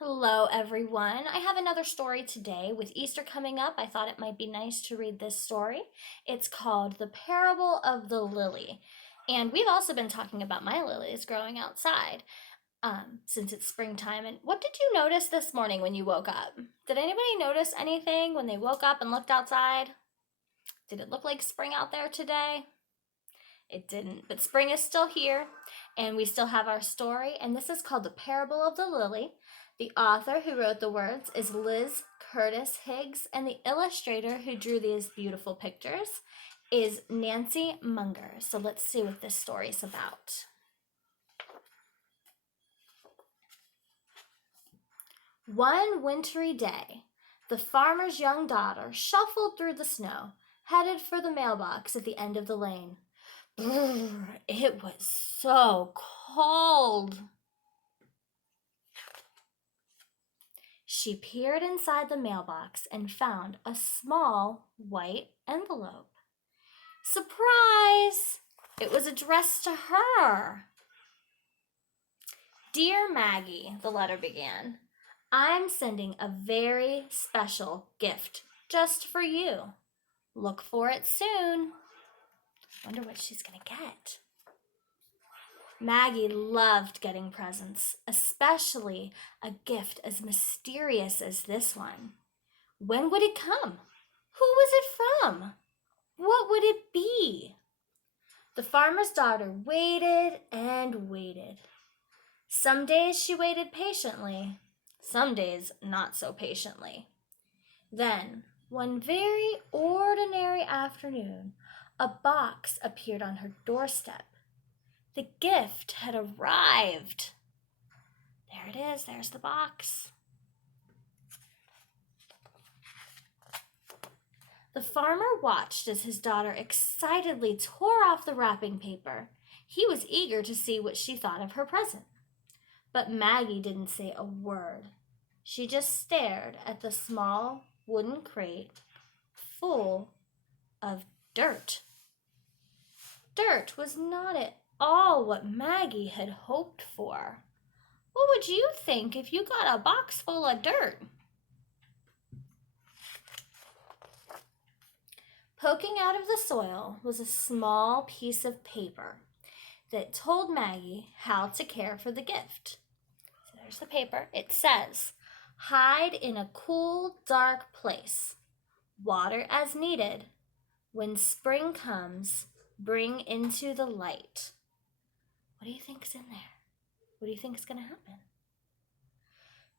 Hello, everyone. I have another story today. With Easter coming up, I thought it might be nice to read this story. It's called The Parable of the Lily. And we've also been talking about my lilies growing outside since it's springtime. And what did you notice this morning when you woke up? Did anybody notice anything when they woke up and looked outside? Did it look like spring out there today? It didn't, but spring is still here, and we still have our story, and this is called The Parable of the Lily. The author who wrote the words is Liz Curtis Higgs, and the illustrator who drew these beautiful pictures is Nancy Munger. So let's see what this story is about. One wintry day, the farmer's young daughter shuffled through the snow, headed for the mailbox at the end of the lane. Brrr, it was so cold. She peered inside the mailbox and found a small white envelope. Surprise! It was addressed to her. Dear Maggie, the letter began, I'm sending a very special gift just for you. Look for it soon. Wonder what she's gonna get. Maggie loved getting presents, especially a gift as mysterious as this one. When would it come? Who was it from? What would it be? The farmer's daughter waited and waited. Some days she waited patiently, some days not so patiently. Then, one very ordinary afternoon, a box appeared on her doorstep. The gift had arrived. There it is, there's the box. The farmer watched as his daughter excitedly tore off the wrapping paper. He was eager to see what she thought of her present. But Maggie didn't say a word. She just stared at the small wooden crate full of dirt. Dirt was not at all what Maggie had hoped for. What would you think if you got a box full of dirt? Poking out of the soil was a small piece of paper that told Maggie how to care for the gift. So there's the paper. It says, hide in a cool, dark place. Water as needed. When spring comes, bring into the light. What do you think's in there? What do you think is going to happen?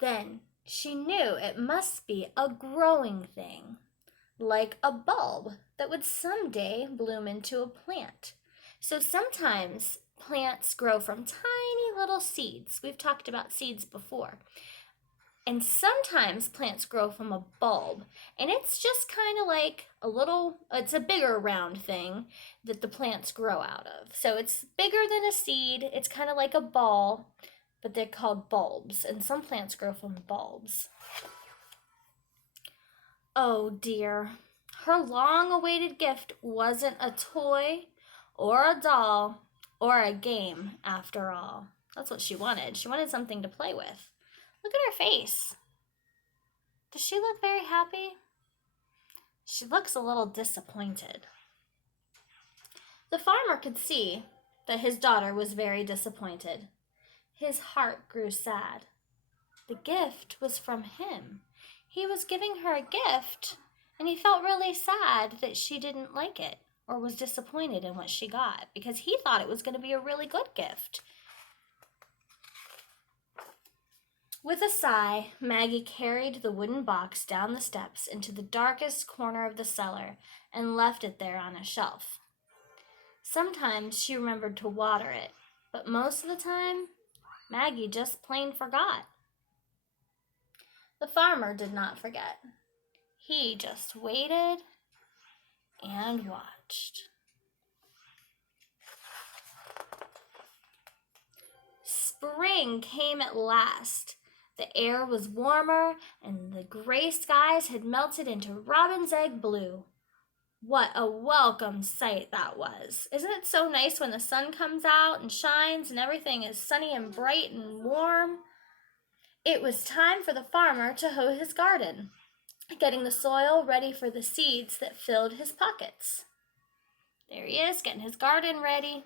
Then she knew it must be a growing thing, like a bulb that would someday bloom into a plant. So sometimes plants grow from tiny little seeds. We've talked about seeds before. And sometimes plants grow from a bulb, and it's just kind of like it's a bigger round thing that the plants grow out of. So it's bigger than a seed, it's kind of like a ball, but they're called bulbs, and some plants grow from bulbs. Oh dear, her long-awaited gift wasn't a toy or a doll or a game after all. That's what she wanted. She wanted something to play with. Look at her face. Does she look very happy? She looks a little disappointed. The farmer could see that his daughter was very disappointed. His heart grew sad. The gift was from him. He was giving her a gift, and he felt really sad that she didn't like it or was disappointed in what she got because he thought it was going to be a really good gift. With a sigh, Maggie carried the wooden box down the steps into the darkest corner of the cellar and left it there on a shelf. Sometimes she remembered to water it, but most of the time, Maggie just plain forgot. The farmer did not forget. He just waited and watched. Spring came at last. The air was warmer, and the gray skies had melted into robin's egg blue. What a welcome sight that was. Isn't it so nice when the sun comes out and shines and everything is sunny and bright and warm? It was time for the farmer to hoe his garden, getting the soil ready for the seeds that filled his pockets. There he is, getting his garden ready.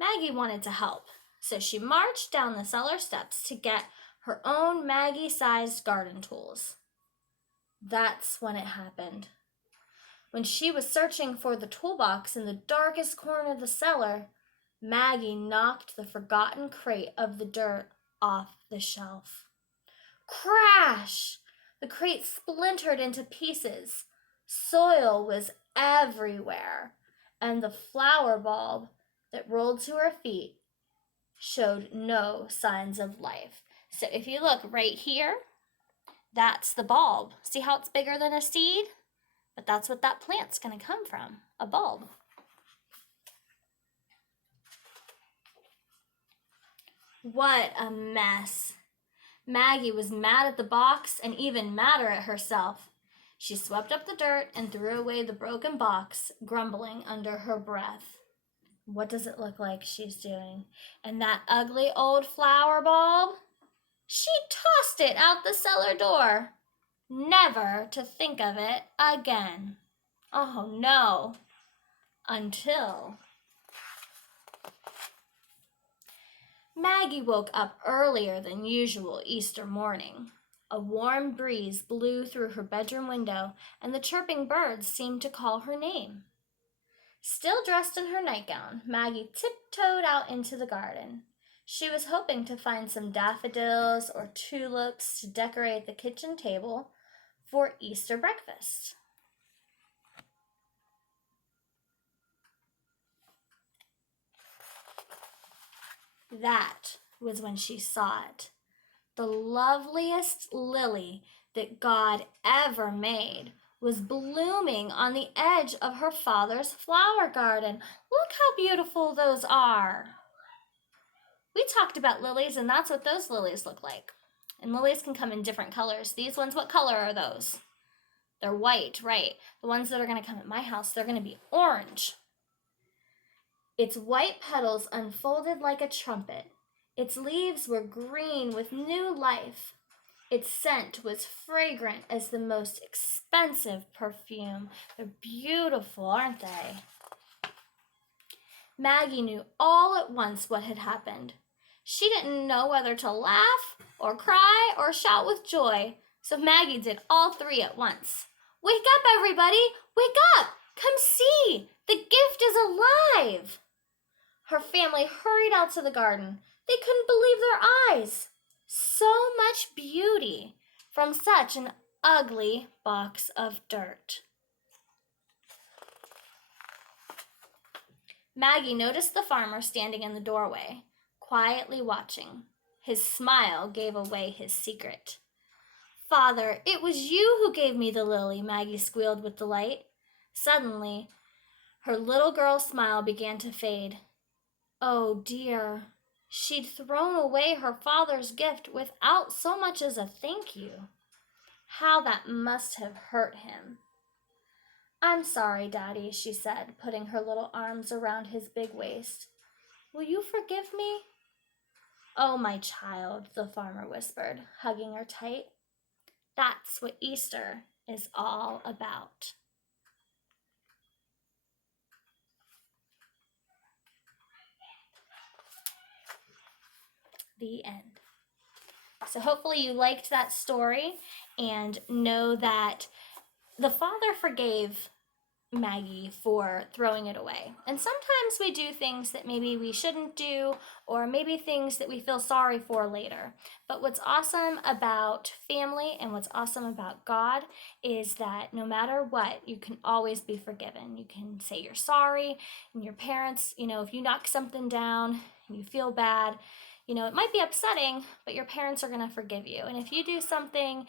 Maggie wanted to help, so she marched down the cellar steps to get her own Maggie-sized garden tools. That's when it happened. When she was searching for the toolbox in the darkest corner of the cellar, Maggie knocked the forgotten crate of the dirt off the shelf. Crash! The crate splintered into pieces. Soil was everywhere, and the flower bulb that rolled to her feet showed no signs of life. So if you look right here, that's the bulb. See how it's bigger than a seed? But that's what that plant's going to come from, a bulb. What a mess. Maggie was mad at the box and even madder at herself. She swept up the dirt and threw away the broken box, grumbling under her breath. What does it look like she's doing? And that ugly old flower bulb? She tossed it out the cellar door, never to think of it again. Oh no. Until Maggie woke up earlier than usual Easter morning. A warm breeze blew through her bedroom window, and the chirping birds seemed to call her name. Still dressed in her nightgown, Maggie tiptoed out into the garden. She was hoping to find some daffodils or tulips to decorate the kitchen table for Easter breakfast. That was when she saw it. The loveliest lily that God ever made was blooming on the edge of her father's flower garden. Look how beautiful those are. We talked about lilies, and that's what those lilies look like. And lilies can come in different colors. These ones, what color are those? They're white, right? The ones that are going to come at my house, they're going to be orange. Its white petals unfolded like a trumpet. Its leaves were green with new life. Its scent was fragrant as the most expensive perfume. They're beautiful, aren't they? Maggie knew all at once what had happened. She didn't know whether to laugh or cry or shout with joy, so Maggie did all three at once. Wake up, everybody! Wake up! Come see! The gift is alive! Her family hurried out to the garden. They couldn't believe their eyes. So much beauty from such an ugly box of dirt. Maggie noticed the farmer standing in the doorway, quietly watching. His smile gave away his secret. Father, it was you who gave me the lily, Maggie squealed with delight. Suddenly, her little girl smile began to fade. Oh dear, she'd thrown away her father's gift without so much as a thank you. How that must have hurt him. I'm sorry, Daddy, she said, putting her little arms around his big waist. Will you forgive me? Oh, my child, the farmer whispered, hugging her tight. That's what Easter is all about. The end. So hopefully you liked that story and know that the Father forgave Maggie for throwing it away. And sometimes we do things that maybe we shouldn't do, or maybe things that we feel sorry for later. But what's awesome about family and what's awesome about God is that no matter what, you can always be forgiven. You can say you're sorry, and your parents, if you knock something down and you feel bad, it might be upsetting, but your parents are going to forgive you. And if you do something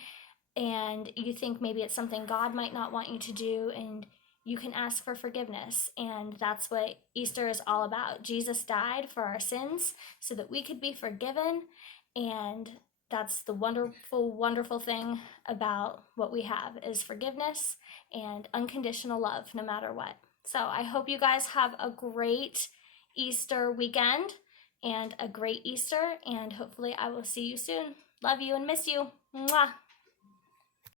and you think maybe it's something God might not want you to do, and you can ask for forgiveness. And that's what Easter is all about. Jesus died for our sins so that we could be forgiven. And that's the wonderful, wonderful thing about what we have is forgiveness and unconditional love, no matter what. So I hope you guys have a great Easter weekend. and a great Easter, and hopefully I will see you soon. Love you and miss you. Mwah.